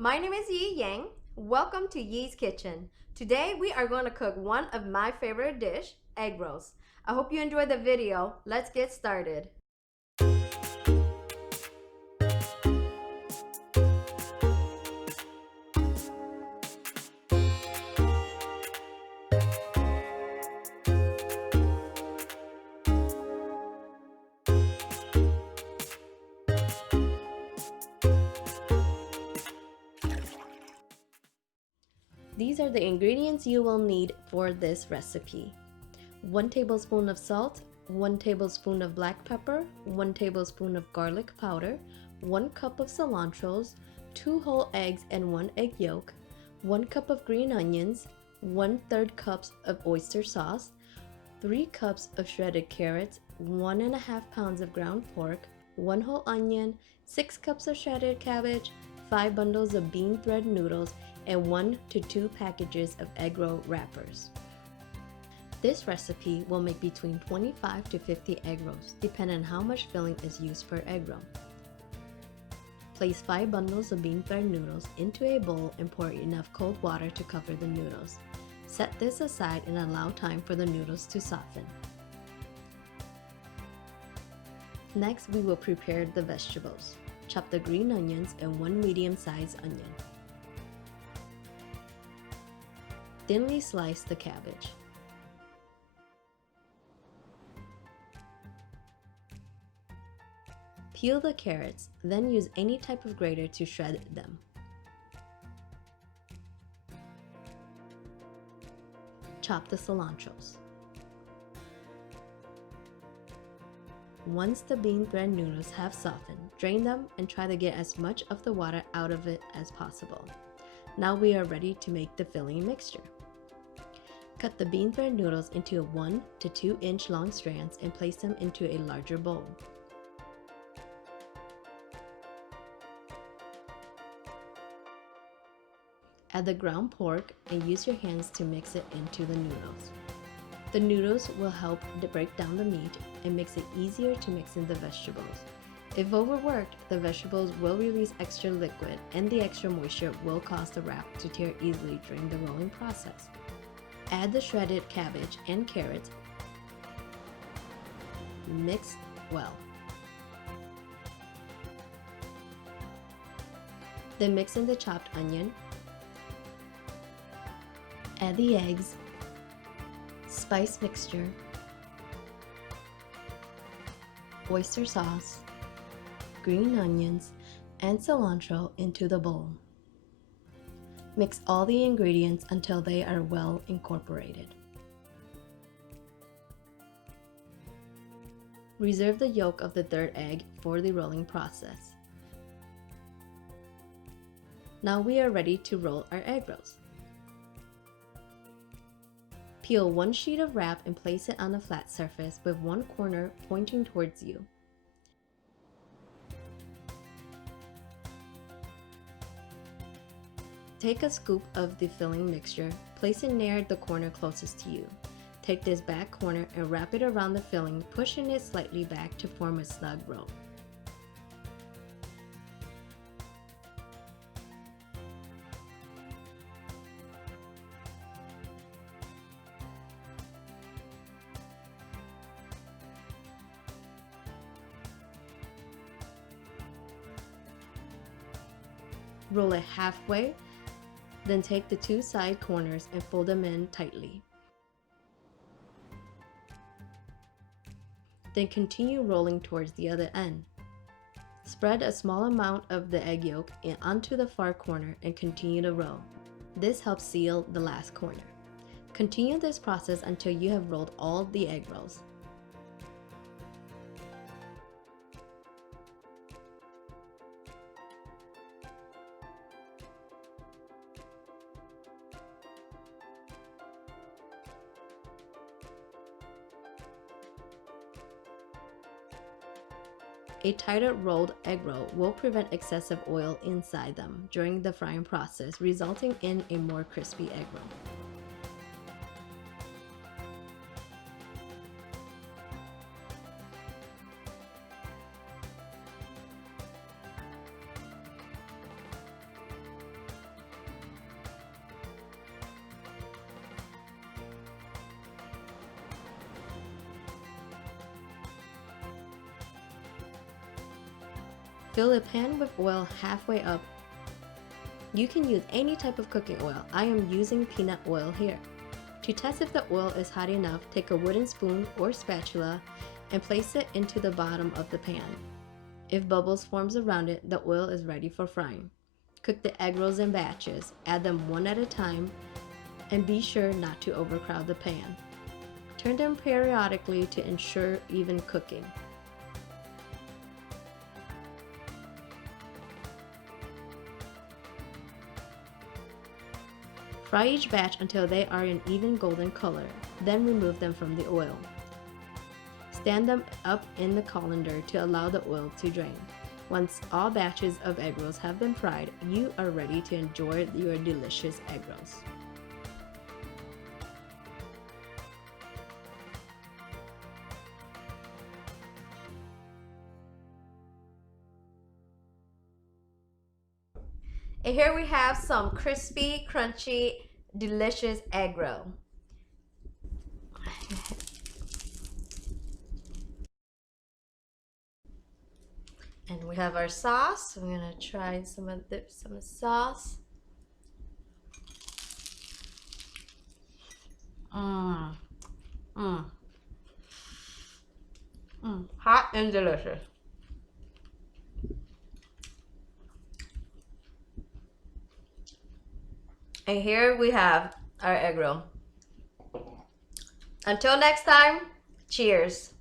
My name is Yi Yang. Welcome to Yi's Kitchen. Today we are going to cook one of my favorite dish, egg rolls. I hope you enjoyed the video. Let's get started. These are the ingredients you will need for this recipe. 1 tablespoon of salt, 1 tablespoon of black pepper, 1 tablespoon of garlic powder, 1 cup of cilantros, 2 whole eggs and 1 egg yolk, 1 cup of green onions, 1/3 cups of oyster sauce, 3 cups of shredded carrots, 1.5 pounds of ground pork, 1 whole onion, 6 cups of shredded cabbage, 5 bundles of bean thread noodles, and 1 to 2 packages of egg roll wrappers. This recipe will make between 25 to 50 egg rolls, depending on how much filling is used per egg roll. Place 5 bundles of bean thread noodles into a bowl and pour enough cold water to cover the noodles. Set this aside and allow time for the noodles to soften. Next, we will prepare the vegetables. Chop the green onions and 1 medium-sized onion. Thinly slice the cabbage. Peel the carrots, then use any type of grater to shred them. Chop the cilantros. Once the bean thread noodles have softened, drain them and try to get as much of the water out of it as possible. Now we are ready to make the filling mixture. Cut the bean thread noodles into 1 to 2 inch long strands and place them into a larger bowl. Add the ground pork and use your hands to mix it into the noodles. The noodles will help to break down the meat and makes it easier to mix in the vegetables. If overworked, the vegetables will release extra liquid and the extra moisture will cause the wrap to tear easily during the rolling process. Add the shredded cabbage and carrots. Mix well. Then mix in the chopped onion. Add the eggs, spice mixture, oyster sauce, green onions, and cilantro into the bowl. Mix all the ingredients until they are well incorporated. Reserve the yolk of the 3rd egg for the rolling process. Now we are ready to roll our egg rolls. Peel 1 sheet of wrap and place it on a flat surface with one corner pointing towards you. Take a scoop of the filling mixture, place it near the corner closest to you. Take this back corner and wrap it around the filling, pushing it slightly back to form a snug roll. Roll it halfway, then take the 2 side corners and fold them in tightly. Then continue rolling towards the other end. Spread a small amount of the egg yolk onto the far corner and continue to roll. This helps seal the last corner. Continue this process until you have rolled all the egg rolls. A tighter rolled egg roll will prevent excessive oil inside them during the frying process, resulting in a more crispy egg roll. Fill a pan with oil halfway up. You can use any type of cooking oil. I am using peanut oil here. To test if the oil is hot enough, take a wooden spoon or spatula and place it into the bottom of the pan. If bubbles forms around it, the oil is ready for frying. Cook the egg rolls in batches. Add them one at a time and be sure not to overcrowd the pan. Turn them periodically to ensure even cooking. Fry each batch until they are an even golden color, then remove them from the oil. Stand them up in the colander to allow the oil to drain. Once all batches of egg rolls have been fried, you are ready to enjoy your delicious egg rolls. And here we have some crispy, crunchy, delicious egg roll. And we have our sauce. We're gonna try some sauce. Hot and delicious. And here we have our egg roll. Until next time, cheers.